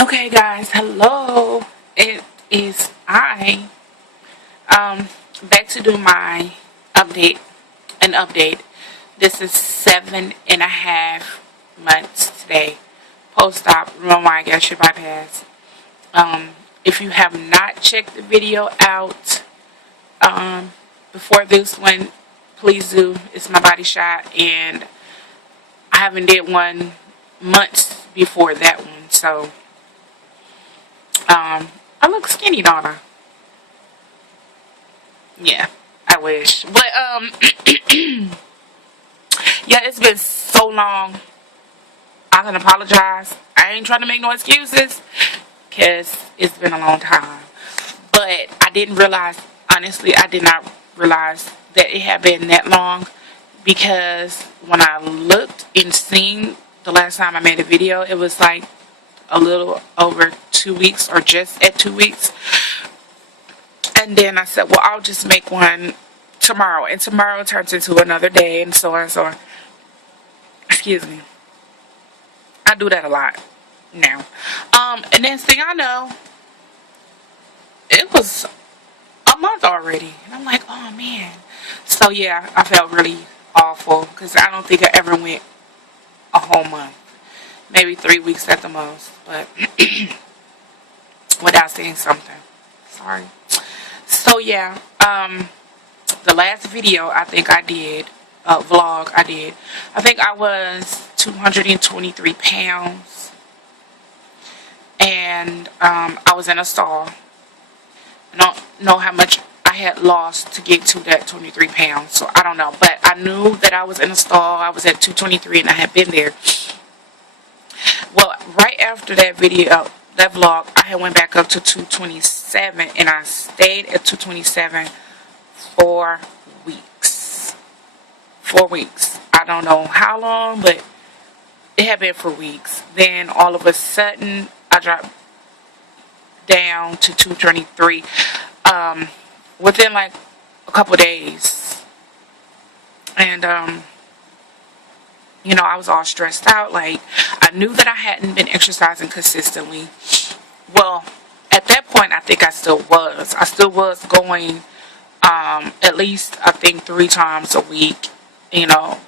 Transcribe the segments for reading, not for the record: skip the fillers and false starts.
Okay, guys, hello. It is back to do my update. This is 7.5 months today. Post-op romaine gastric bypass. If you have not checked the video out before this one, please do. It's my body shot, and I haven't did one months before that one, so I look skinny, don't I? Yeah, I wish. But yeah, it's been so long. I can apologize. I ain't trying to make no excuses, cause it's been a long time. But I didn't realize, honestly, I did not realize that it had been that long, because when I looked and seen the last time I made a video, it was like a little over 2 weeks, or just at 2 weeks. And then I said, well, I'll just make one tomorrow. And tomorrow turns into another day, and so on and so on. Excuse me. I do that a lot now. And next thing I know, it was a month already. And I'm like, oh, man. So, yeah, I felt really awful, because I don't think I ever went a whole month. Maybe 3 weeks at the most. But without saying something. Sorry. So, yeah, the last video I think I did, vlog I did, I think I was 223 pounds, and I was in a stall. I don't know how much I had lost to get to that 23 pounds, so I don't know, but I knew that I was in a stall. I was at 223, and I had been there. Well, right after that video, that vlog, I had went back up to 227, and I stayed at 227 for weeks. 4 weeks. I don't know how long, but it had been for weeks. Then all of a sudden, I dropped down to 223 within like a couple days. And you know, I was all stressed out. Like, I knew that I hadn't been exercising consistently. Well, at that point, I think I still was. I still was going at least, I think, 3 times a week, you know.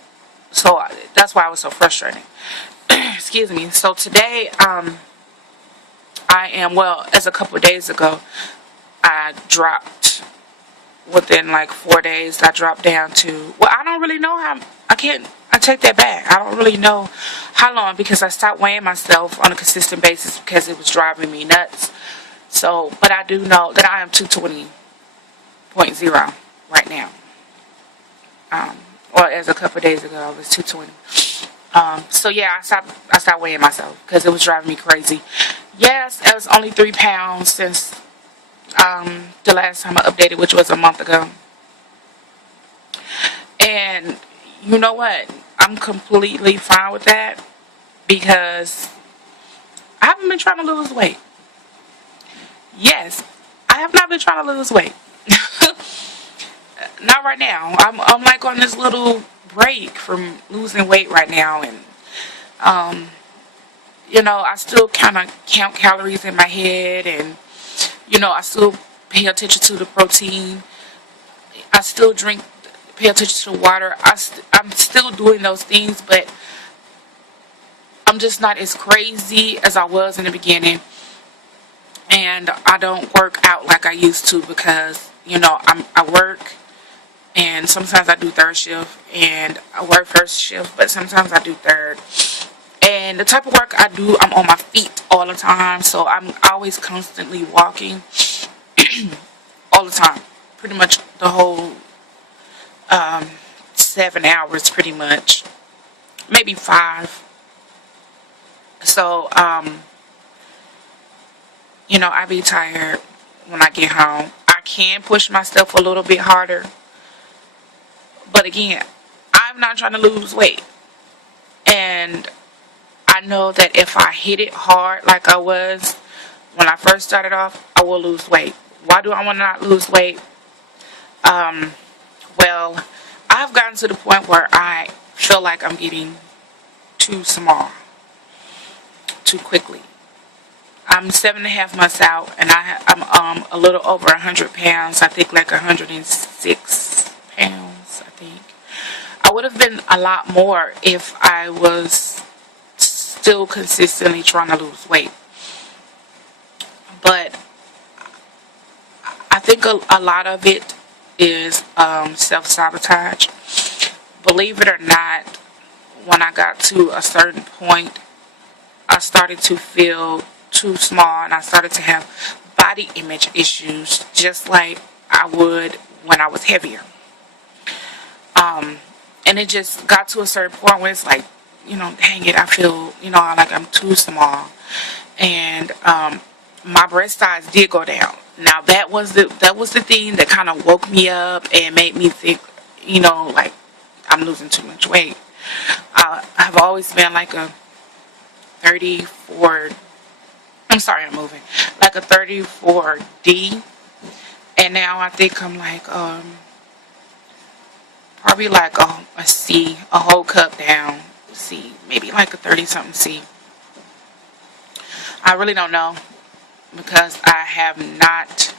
So that's why I was so frustrated. Excuse me. So today, I am, well, as a couple of days ago, I dropped, within like 4 days, I dropped down to, well, I don't really know how, I take that back. I don't really know how long, because I stopped weighing myself on a consistent basis because it was driving me nuts. So, but I do know that I am 220.0 right now. Or as a couple of days ago, I was 220. So yeah, I stopped weighing myself because it was driving me crazy. Yes, it was only 3 pounds since the last time I updated, which was a month ago. And you know what? I'm completely fine with that, because I haven't been trying to lose weight. Yes, I have not been trying to lose weight. Not right now. I'm like on this little break from losing weight right now, and you know, I still kind of count calories in my head, and you know, I still pay attention to the protein. I still pay attention to the water. I'm still doing those things, but I'm just not as crazy as I was in the beginning. And I don't work out like I used to, because, you know, I work, and sometimes I do third shift, and I work first shift, but sometimes I do third. And the type of work I do, I'm on my feet all the time, so I'm always constantly walking all the time, pretty much the whole 7 hours, pretty much, maybe 5. So you know, I be tired when I get home. I can push myself a little bit harder, but again, I'm not trying to lose weight. And I know that if I hit it hard like I was when I first started off, I will lose weight. Why do I want to not lose weight? Well, I've gotten to the point where I feel like I'm getting too small too quickly. I'm 7.5 months out, and I'm a little over 100 pounds. I think like 106 pounds. I think I would have been a lot more if I was still consistently trying to lose weight. But I think a lot of it is self-sabotage. Believe it or not, when I got to a certain point, I started to feel too small, and I started to have body image issues just like I would when I was heavier. And it just got to a certain point where it's like, dang it, I feel, like I'm too small. And my breast size did go down. Now that was the thing that kind of woke me up and made me think, like I'm losing too much weight. I've always been like a 34. I'm sorry, I'm moving. Like a 34D, and now I think I'm like probably like a C, a whole cup down C, maybe like a 30 something C. I really don't know because I have not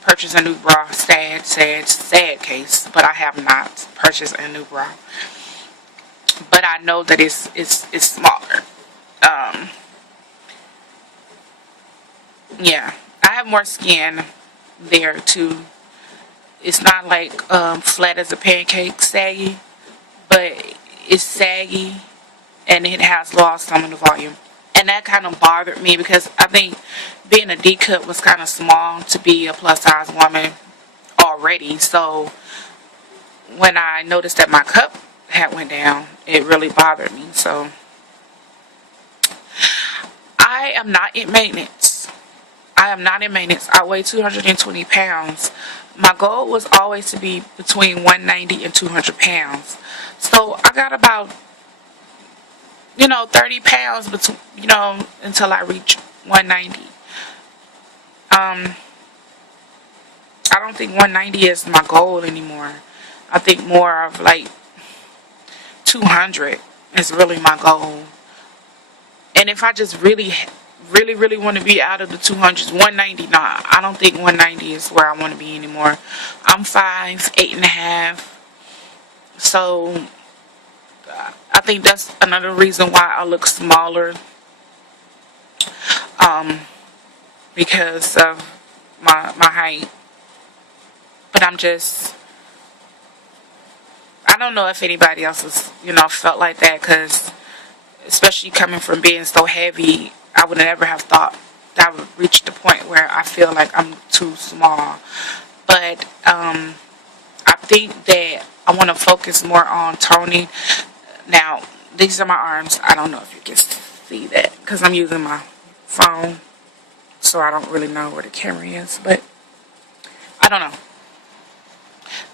purchased a new bra. Sad case, but I have not purchased a new bra. But I know that it's smaller. Yeah, I have more skin there too. It's not like flat as a pancake, saggy, but it's saggy and it has lost some of the volume. And that kind of bothered me because I think being a D cup was kind of small to be a plus size woman already. So when I noticed that my cup had went down, it really bothered me. So I am not in maintenance. I weigh 220 pounds. My goal was always to be between 190 and 200 pounds. So I got about 30 pounds between, until I reach 190. I don't think 190 is my goal anymore. I think more of like 200 is really my goal. And if I just really want to be out of the 200s, 190, nah, I don't think 190 is where I want to be anymore. I'm 5'8.5", so I think that's another reason why I look smaller, because of my height. But I don't know if anybody else has, felt like that, because especially coming from being so heavy, I would never have thought that I would reach the point where I feel like I'm too small. But I think that I want to focus more on toning. Now, these are my arms. I don't know if you can see that because I'm using my phone, so I don't really know where the camera is. But I don't know.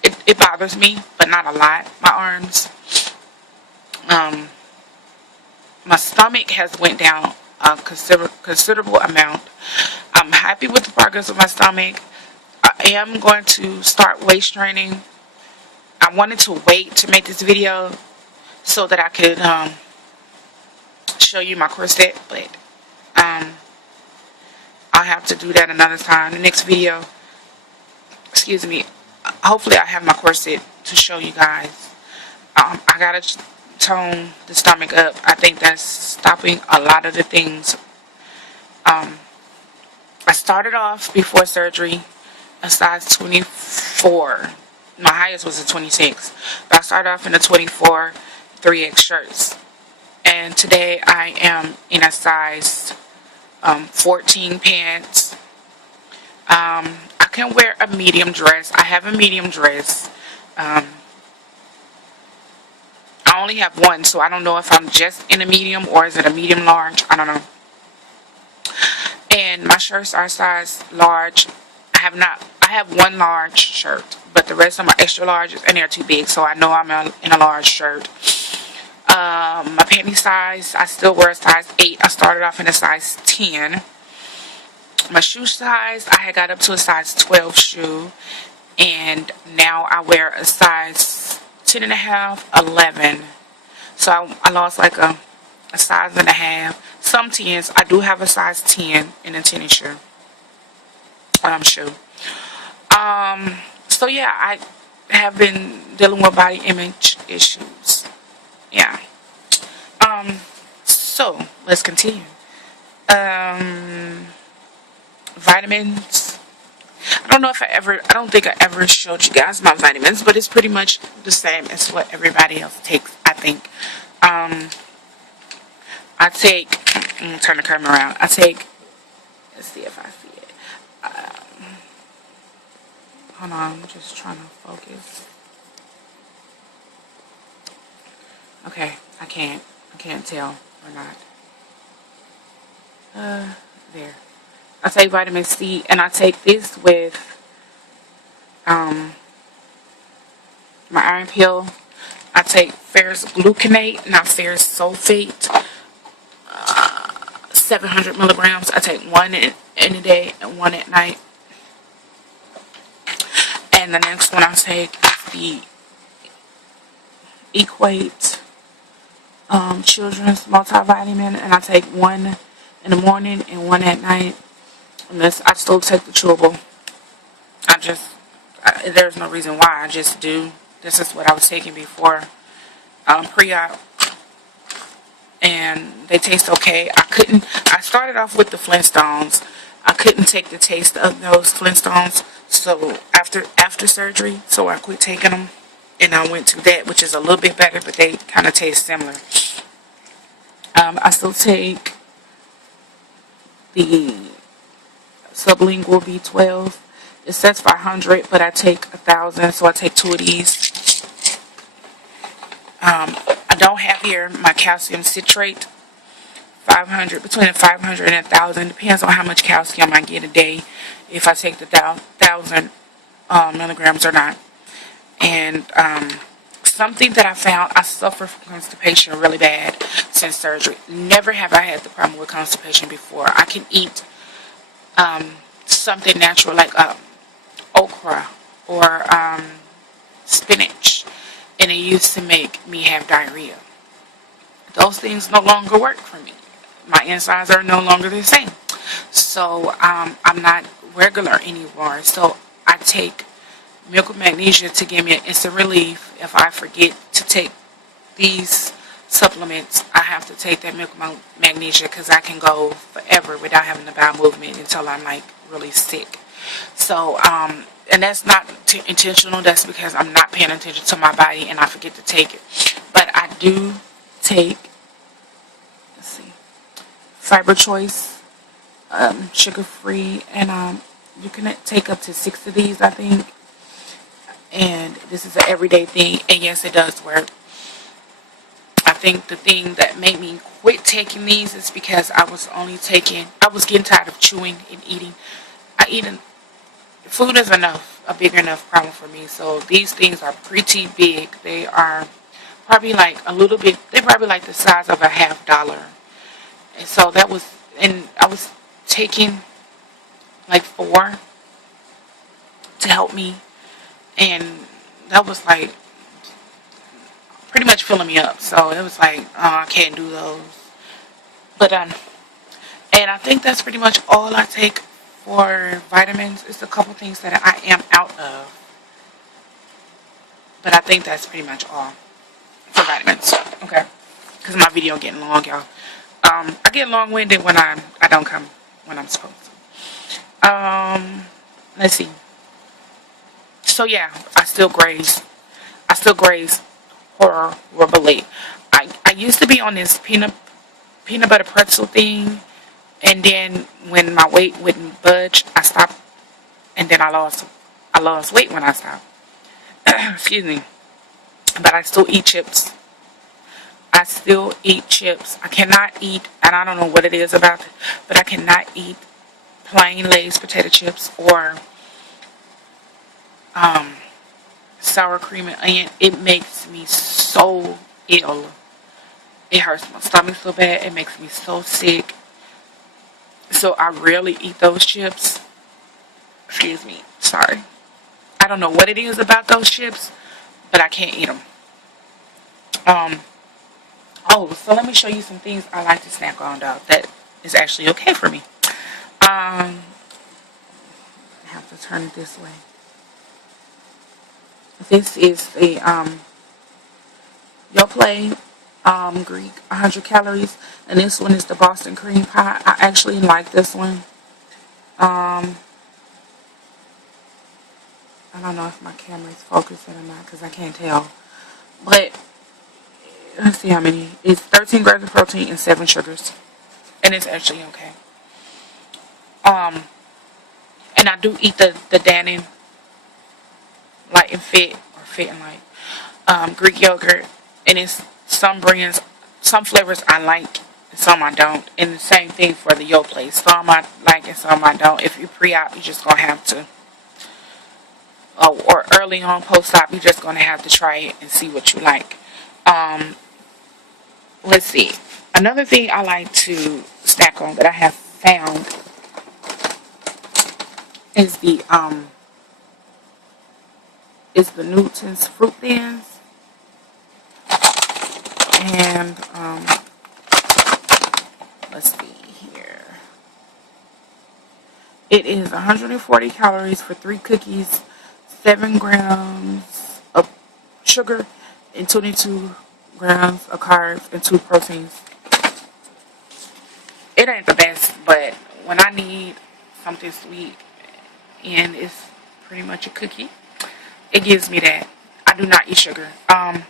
It bothers me, but not a lot. My arms. My stomach has went down a considerable amount. I'm happy with the progress of my stomach. I am going to start waist training. I wanted to wait to make this video so that I could show you my corset, but I'll have to do that another time. The next video, excuse me, hopefully I have my corset to show you guys. I gotta tone the stomach up. I think that's stopping a lot of the things. I started off before surgery a size 24. My highest was a 26, but I started off in a 24 3X shirts, and today I am in a size 14 pants. I can wear a medium dress. I have a medium dress. I only have one, so I don't know if I'm just in a medium or is it a medium large. I don't know. And my shirts are size large. I have one large shirt, but the rest of my extra larges, and they're too big, so I know I'm in a large shirt. My panty size, I still wear a size 8. I started off in a size 10. My shoe size, I had got up to a size 12 shoe, and now I wear a size 10.5, 11. So I lost like a a size and a half. Some 10s. I do have a size 10 in a tennis shoe. Shoe. So yeah, I have been dealing with body image issues. Yeah. Um, so let's continue. Um, Vitamins. I don't think I ever showed you guys my vitamins, but it's pretty much the same as what everybody else takes, I think. Um, I take, I'm gonna turn the camera around. Let's see if I see it. Hold on, I'm just trying to focus. Okay, I can't tell or not. There. I take vitamin C, and I take this with my iron pill. I take ferrous gluconate, not ferrous sulfate, 700 milligrams. I take one in a day and one at night. And the next one I take is the Equate Children's Multivitamin, and I take one in the morning and one at night. And I still take the chewable. There's no reason why. I just do. This is what I was taking before pre-op, and they taste okay. I started off with the Flintstones. I couldn't take the taste of those Flintstones, so after surgery, so I quit taking them, and I went to that, which is a little bit better, but they kind of taste similar. I still take the sublingual B12. It says 500, but I take 1,000, so I take 2 of these. I don't have here my calcium citrate. 500, between 500 and 1,000, depends on how much calcium I get a day, if I take the 1,000 milligrams or not. And something that I found, I suffer from constipation really bad since surgery. Never have I had the problem with constipation before. I can eat something natural like okra or spinach, and it used to make me have diarrhea. Those things no longer work for me. My insides are no longer the same. So I'm not regular anymore. So I take milk with magnesia to give me an instant relief. If I forget to take these supplements, I have to take that milk with magnesia, because I can go forever without having a bowel movement until I'm like really sick. So and that's not intentional. That's because I'm not paying attention to my body and I forget to take it. But I do take, let's see, Fiber Choice, sugar free, and you can take up to 6 of these, I think. And this is an everyday thing, and yes, it does work. I think the thing that made me quit taking these is because I was getting tired of chewing and eating. Food is a big enough problem for me. So these things are pretty big. They are probably like they're probably like the size of a $50. And so I was taking like 4 to help me. And that was like pretty much filling me up. So it was like, oh, I can't do those. But and I think that's pretty much all I take for vitamins. It's a couple things that I am out of. But I think that's pretty much all for vitamins. Okay. Because my video getting long, y'all. I get long-winded when I don't come when I'm supposed to. Let's see. So yeah, I still graze horribly. I used to be on this peanut butter pretzel thing, and then when my weight wouldn't budge, I stopped, and then I lost weight when I stopped. Excuse me. But I still eat chips. I cannot eat, and I don't know what it is about it, but I cannot eat plain Lay's potato chips or sour cream and onion. It makes me so ill. It hurts my stomach so bad. It makes me so sick. So I rarely eat those chips. Excuse me. Sorry. I don't know what it is about those chips, but I can't eat them. Oh, so let me show you some things I like to snack on, though, that is actually okay for me. I have to turn it this way. This is a Yoplait Greek 100 calories, and this one is the Boston cream pie. I actually like this one. Um, I don't know if my camera is focusing or not because I can't tell. But let's see how many. It's 13 grams of protein and 7 sugars, and it's actually okay. Um, and I do eat the Dannon Light and Fit, or Fit and Light Greek yogurt, and it's some brands, some flavors I like, and some I don't. And the same thing for the Yoplait. Some I like and some I don't. If you pre-op, you're just gonna have to, or early on post-op, you're just gonna have to try it and see what you like. Um, let's see. Another thing I like to snack on that I have found is the Newton's Fruit Thins. And let's see here. It is 140 calories for 3 cookies, 7 grams of sugar, and 22 grams of carbs and 2 proteins. It ain't the best, but when I need something sweet and it's pretty much a cookie, it gives me that. I do not eat sugar. I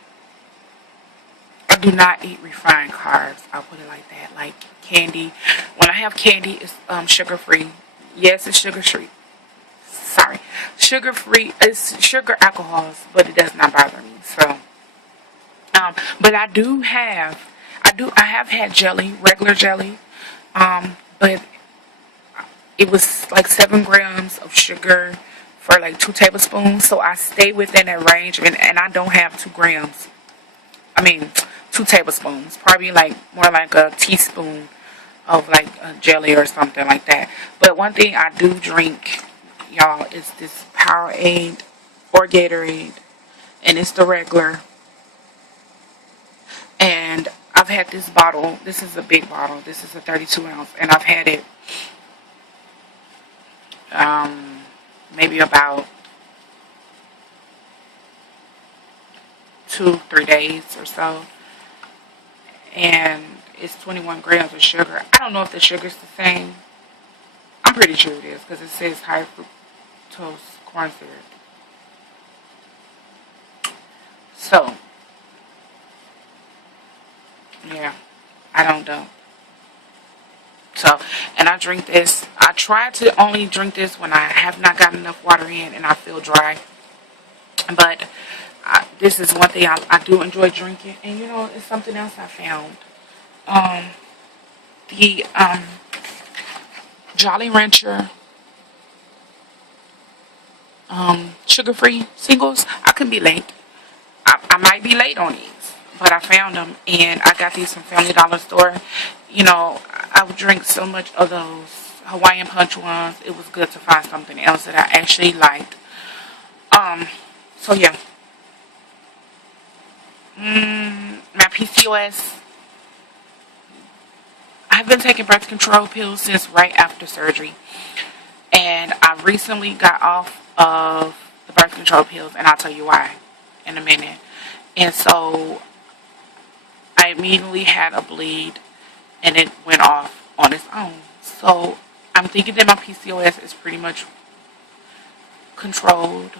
do not eat refined carbs. I'll put it like that. Like candy. When I have candy, it's sugar free. Yes, it's sugar free. Sorry, sugar free. It's sugar alcohols, but it does not bother me. So, but I have had jelly, regular jelly. But it was like 7 grams of sugar for like 2 tablespoons. So I stay within that range, and I don't have 2 grams. I mean, 2 tablespoons. Probably like more like a teaspoon of like a jelly or something like that. But one thing I do drink, y'all, is this Powerade or Gatorade, and it's the regular. And I've had this bottle. This is a big bottle. This is a 32 ounce, and I've had it maybe about 2-3 days or so, and it's 21 grams of sugar. I don't know if the sugar's the same. I'm pretty sure it is because it says high fructose corn syrup. So, yeah, I don't know. So, and I drink this. I try to only drink this when I have not gotten enough water in and I feel dry. But this is one thing I do enjoy drinking. And you know, it's something else I found. The Jolly Rancher sugar-free singles. I could be late. I might be late on these, but I found them, and I got these from Family Dollar Store. You know, I would drink so much of those Hawaiian Punch ones. It was good to find something else that I actually liked. So yeah. My PCOS. I've been taking birth control pills since right after surgery, and I recently got off of the birth control pills, and I'll tell you why in a minute. And so I immediately had a bleed, and it went off on its own. So I'm thinking that my PCOS is pretty much controlled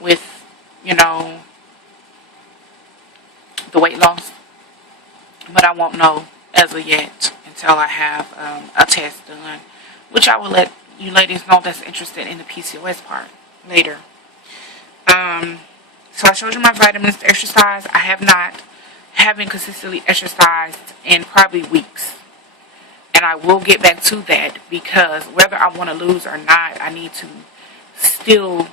with, you know, the weight loss, but I won't know as of yet until I have a test done, which I will let you ladies know that's interested in the PCOS part later. So I showed you my vitamins, the exercise. I haven't consistently exercised in probably weeks, and I will get back to that because whether I want to lose or not, I need to still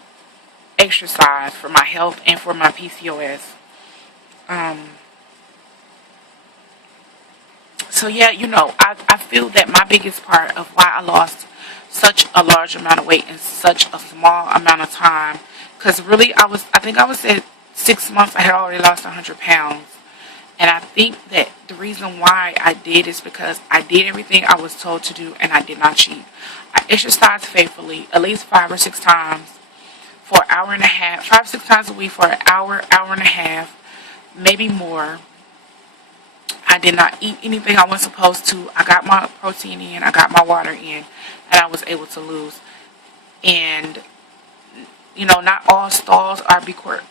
exercise for my health and for my PCOS. So yeah, you know, I feel that my biggest part of why I lost such a large amount of weight in such a small amount of time, because really I think I was at 6 months I had already lost 100 pounds, And I think that the reason why I did is because I did everything I was told to do and I did not cheat. I exercised faithfully at least 5 or 6 times for an hour and a half, 5 or 6 times a week for an hour, hour and a half, maybe more. I did not eat anything I wasn't supposed to. I got my protein in, I got my water in, and I was able to lose. And not all stalls are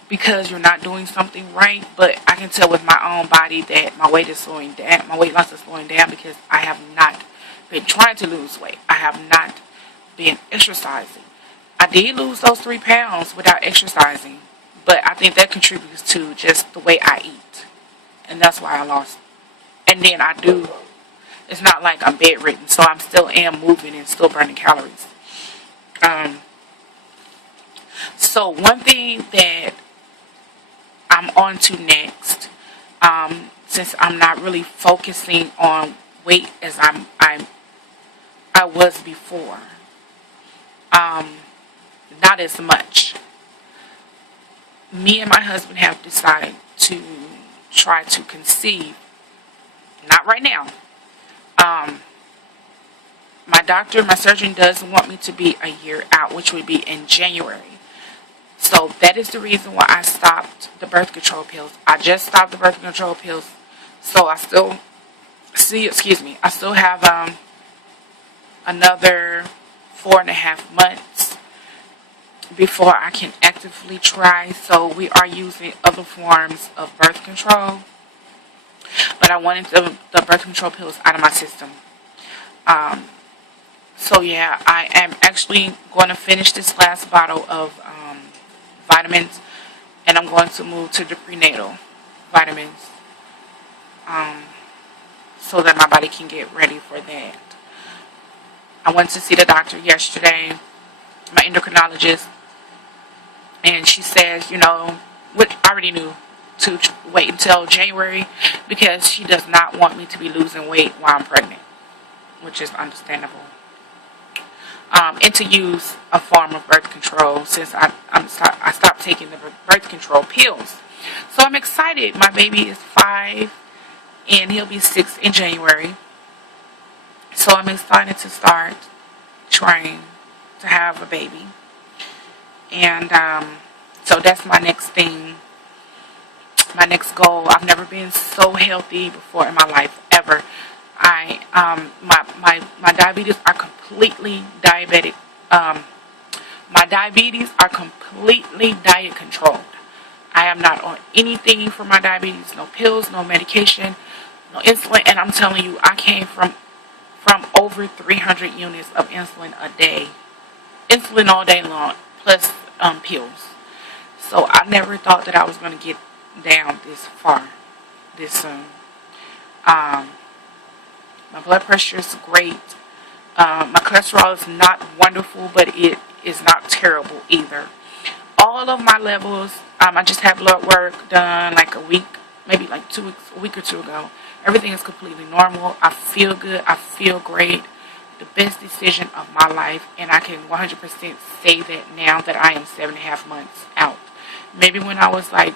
because you're not doing something right, but I can tell with my own body that my weight is slowing down. My weight loss is slowing down because I have not been trying to lose weight. I have not been exercising. I did lose those 3 pounds without exercising, but I think that contributes to just the way I eat, and that's why I lost. And then it's not like I'm bedridden, so I'm still am moving and still burning calories. So one thing that I'm on to next, since I'm not really focusing on weight as I was before, not as much. Me and my husband have decided to try to conceive. Not right now. My surgeon does want me to be a year out, which would be in January. So that is the reason why I stopped the birth control pills. I just stopped the birth control pills. So I still have another 4.5 months before I can actively try. So we are using other forms of birth control. But I wanted the birth control pills out of my system. So yeah, I am actually going to finish this last bottle of vitamins, and I'm going to move to the prenatal vitamins, so that my body can get ready for that. I went to see the doctor yesterday, my endocrinologist, and she says, what I already knew, to wait until January because she does not want me to be losing weight while I'm pregnant, which is understandable. And to use a form of birth control since I stopped taking the birth control pills. So I'm excited. My baby is 5 and he'll be 6 in January. So I'm excited to start trying to have a baby. And so that's my next thing. My next goal. I've never been so healthy before in my life, ever. My diabetes are completely diabetic. My diabetes are completely diet controlled. I am not on anything for my diabetes. No pills, no medication, no insulin. And I'm telling you, I came from over 300 units of insulin a day. Insulin all day long, plus pills. So I never thought that I was going to get down this far, this soon. My blood pressure is great. My cholesterol is not wonderful, but it is not terrible either. All of my levels, I just had blood work done like a week, maybe like 2 weeks, a week or 2 ago. Everything is completely normal. I feel good. I feel great. The best decision of my life, and I can 100% say that now that I am 7.5 months out. Maybe when I was like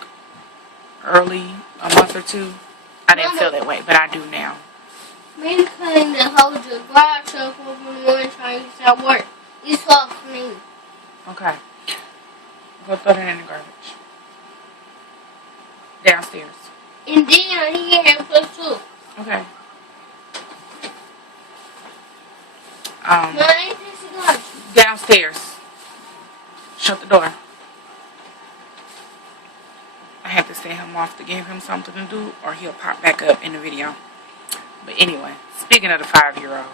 early, a month or 2, I didn't feel that way, but I do now. Me clean the whole garage up over the morning trying to start work. You saw clean. Okay. Go throw that in the garbage. Downstairs. And then he can help us too. Okay. No, ain't this a garbage? Downstairs. Shut the door. I have to send him off to give him something to do, or he'll pop back up in the video. But anyway, speaking of the 5-year-old.